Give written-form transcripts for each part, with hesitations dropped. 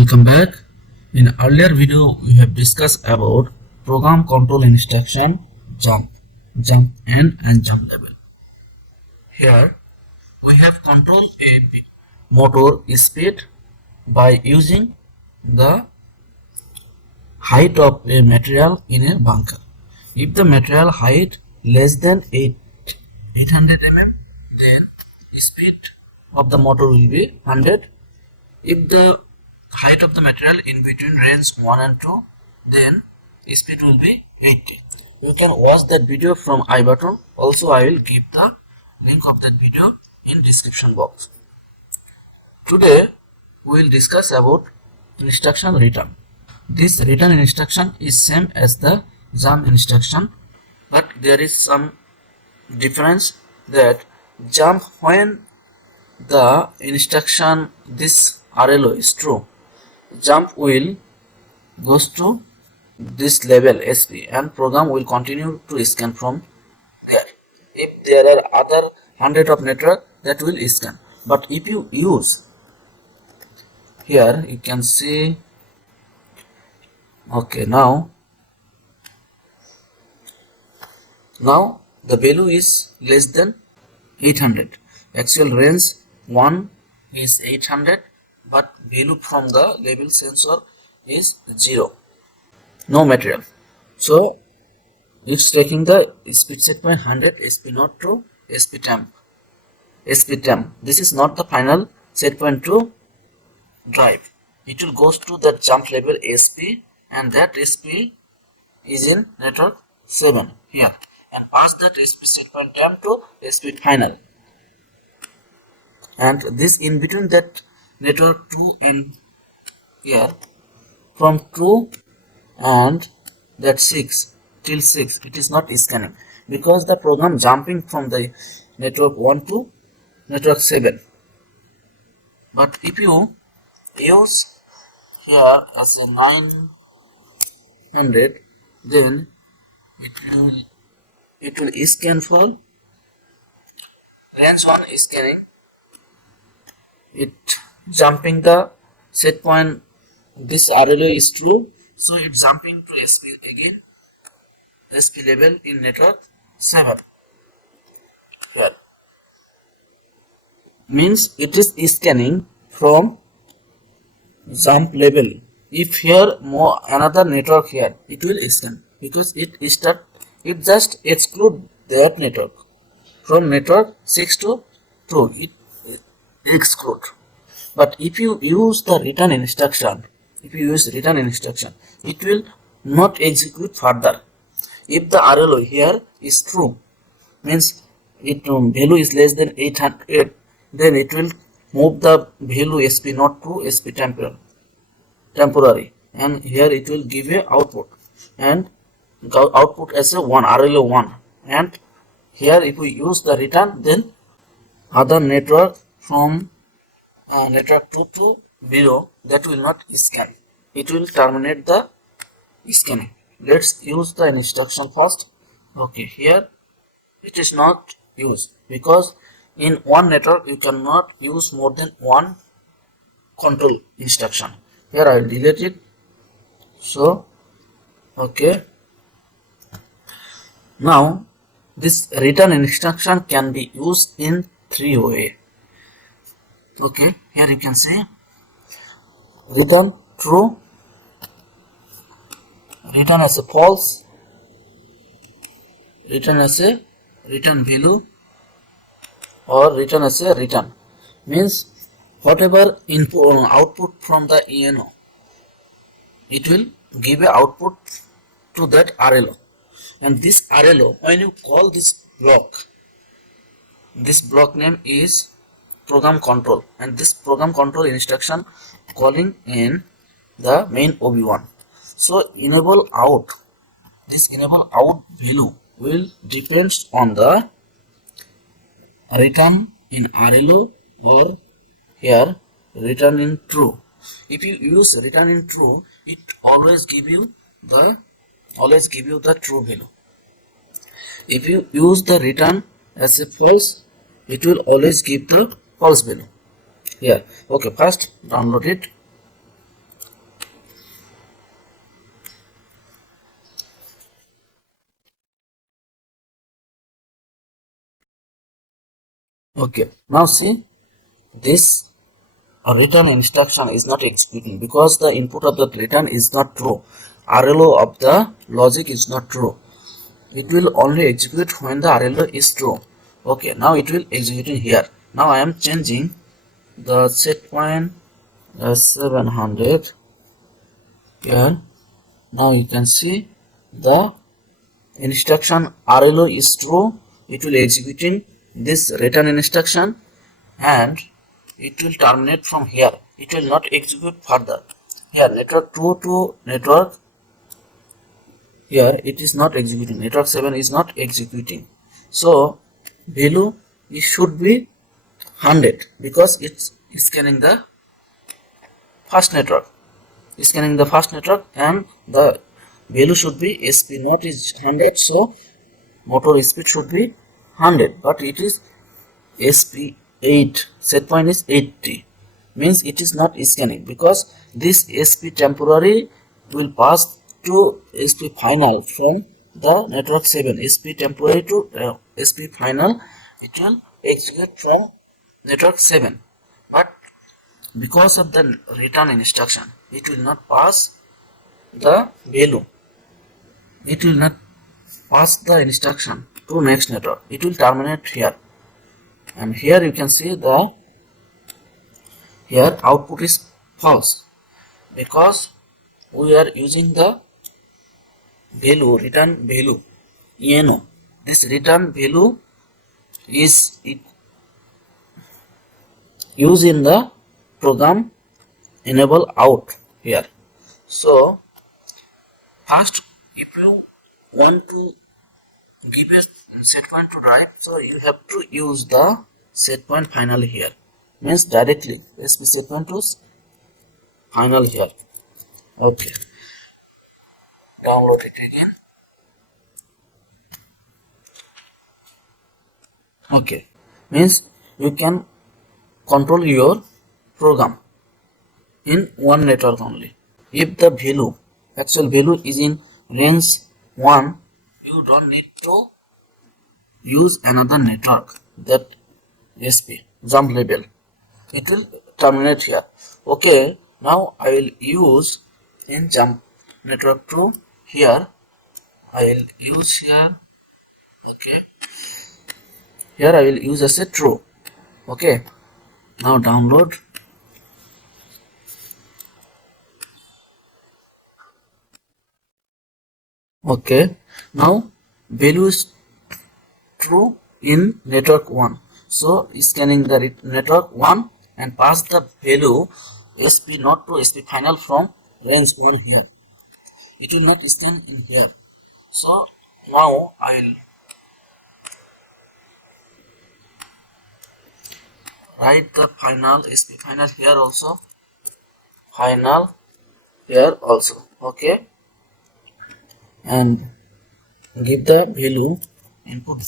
Welcome back. In earlier video we have discussed about program control instruction jump n and jump level. Here we have control a motor speed by using the height of a material in a bunker. If the material height less than 800 mm, then speed of the motor will be 100. If the height of the material in between range 1 and 2, then speed will be 80. You can watch that video from I button. Also I will give the link of that video in description box. Today we will discuss about instruction return. This return instruction is same as the jump instruction, but there is some difference that jump when the instruction this RLO is true, jump will goes to this level SP and program will continue to scan from there. If there are other 100 of network, that will scan. But if you use here, you can see, okay, now the value is less than 800. Actual range 1 is 800, but value from the level sensor is 0. No material. So it's taking the speed set point 100 SP0 to SP temp. This is not the final set point to drive. It will goes to the jump level SP, and that SP is in network 7 here, and pass that SP set point temp to SP final. And this in between that network 2 and here, from 2 and that 6 till 6, it is not scanning because the program jumping from the network 1 to network 7. But if you use here as a 900, then it will scan for range 1 scanning. It jumping the set point, this RLO is true, so it jumping to SP again, SP level in network 7 here. Means it is scanning from jump level. If here more another network here, it will scan because it just exclude that network from network 6 to 2. It exclude. But if you use the return instruction, it will not execute further. If the RLO here is true, means it value is less than 800, then it will move the value SP0 to SP temporary, and here it will give a output, and output as a 1, RLO 1. And here if we use the return, then other network from network 2 to 0, that will not scan. It will terminate the scanning. Let's use the instruction first. Okay, here it is not used because in one network you cannot use more than one control instruction. Here I will delete it. So okay, now this return instruction can be used in 3 ways. Okay, here you can see return true, return as a false, return as a return value, or return as a return. Means whatever input output from the ENO, it will give a output to that RLO, and this RLO, when you call this block name is program control, and this program control instruction calling in the main OB1. So enable out, this enable out value will depends on the return in RLO or here return in true. If you use return in true, it always give you the true value. If you use the return as a false, it will always give the false value. Here, okay, first download it. Okay, now see, this return instruction is not executing because the input of the return is not true. RLO of the logic is not true. It will only execute when the RLO is true. Okay, now it will execute in here. Now I am changing the set point 700 here. Now you can see the instruction RLO is true. It will executing this return instruction and it will terminate from here. It will not execute further. Here network 2 to network, here it is not executing. Network 7 is not executing. So value it should be 100 because it's scanning the first network. Scanning the first network and the value should be SP not is 100, so motor speed should be 100, but it is SP8. Set point is 80, means it is not scanning because this SP temporary will pass to SP final from the network 7. SP temporary to SP final, it will execute from network 7, but because of the return instruction it will not pass the value. It will not pass the instruction to next network. It will terminate here, and here you can see the here output is false because we are using the value, return value ENO. This return value is used in the program enable out here. So first, if you want to give a set point to drive, so you have to use the set point final here, means directly SP set point to final here. Okay, download it again. Okay, means you can control your program in one network only. If the value, actual value is in range 1, you don't need to use another network, that SP jump level. It will terminate here. Okay, now I will use in jump network 2 here. I will use here. Okay, here I will use as a true. Okay, now download. Okay, now value is true in network 1, so scanning the network 1 and pass the value SP not to SP final from range 1 here. It will not scan in here. So now I will write the final SP final here also, final here also. Okay, and give the value, input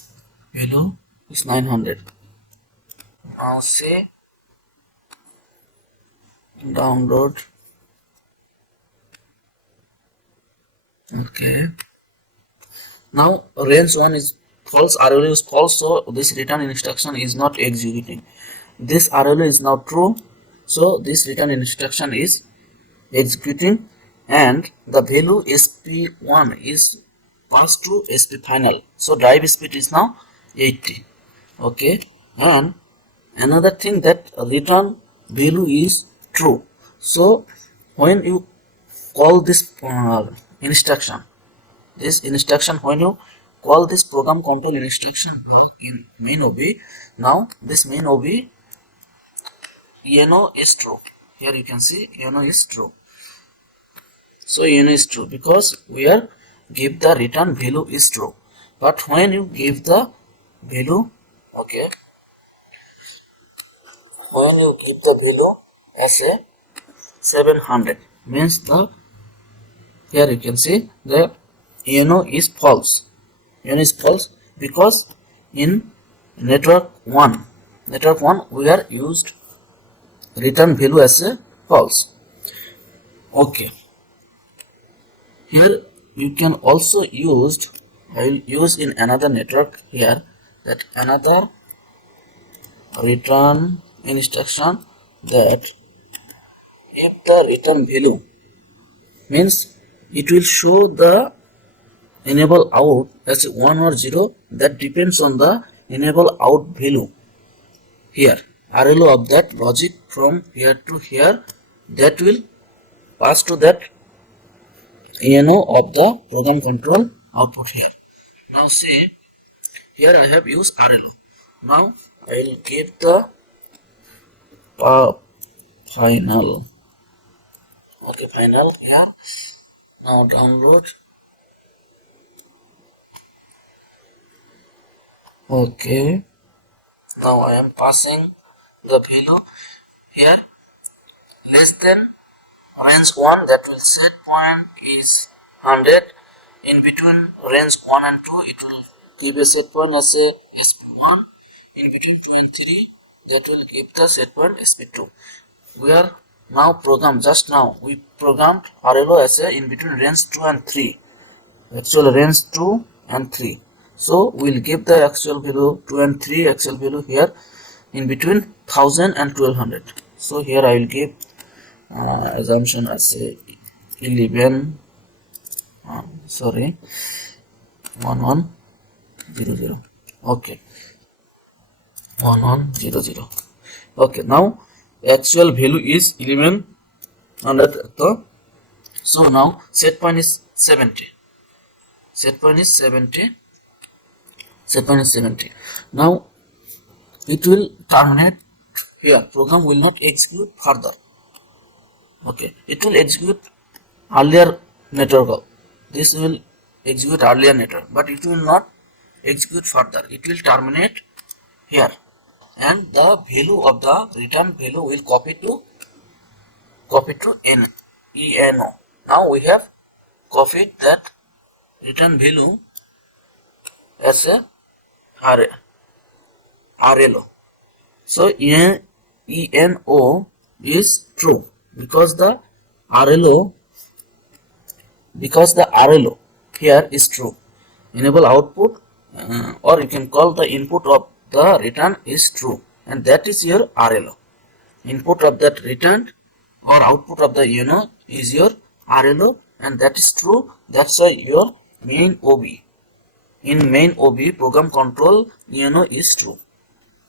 value is 900. Now say download. Okay, now range 1 is false, RLO is false, so this return instruction is not executing. This RLO is now true, so this return instruction is executing, and the value SP1 is passed to SP final, so drive speed is now 80. Okay, and another thing, that return value is true, so when you call this instruction, when you call this program control instruction in main OB, now this main OB ENO is true. Here you can see ENO is true. So ENO is true because we are give the return value is true. But when you give the value, okay, when you give the value as a 700, means the here you can see the ENO is false. ENO is false because in network 1 we are used return value as a false. Okay, here you can also use, I will use in another network here, that another return instruction that if the return value means it will show the enable out as 1 or 0, that depends on the enable out value here, RLO of that logic from here to here, that will pass to that ENO of the program control output here. Now say here I have used RLO. Now I will give the final. Okay, final here. Now download. Okay. Now I am passing the value here less than range 1, that will set point is 100. In between range 1 and 2 it will give a set point as a SP1. In between 2 and 3 that will give the set point SP2. We are now programmed, just now we programmed RLO as a in between range 2 and 3, actual range 2 and 3. So we will give the actual value 2 and 3 actual value here in between 1000 and 1200. So here I will give assumption as a 11 1100. Okay, 1100. Okay, now actual value is 1100. So now set point is 70. Set point is 70. Set point is 70. Now it will terminate here. Program will not execute further. Okay, it will execute earlier network. This will execute earlier network, but it will not execute further. It will terminate here, and the value of the return value will copy to ENO. Now we have copied that return value as a RLO. So ENO is true because the RLO here is true. Enable output or you can call the input of the return is true, and that is your RLO. Input of that return or output of the ENO is your RLO, and that is true. That's why your main OB. In main OB program control ENO is true.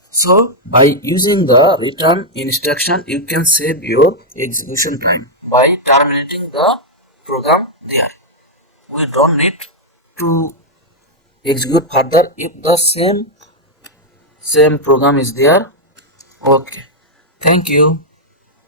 So by using the return instruction you can save your execution time by terminating the program there. We don't need to execute further if the same program is there. Okay, thank you.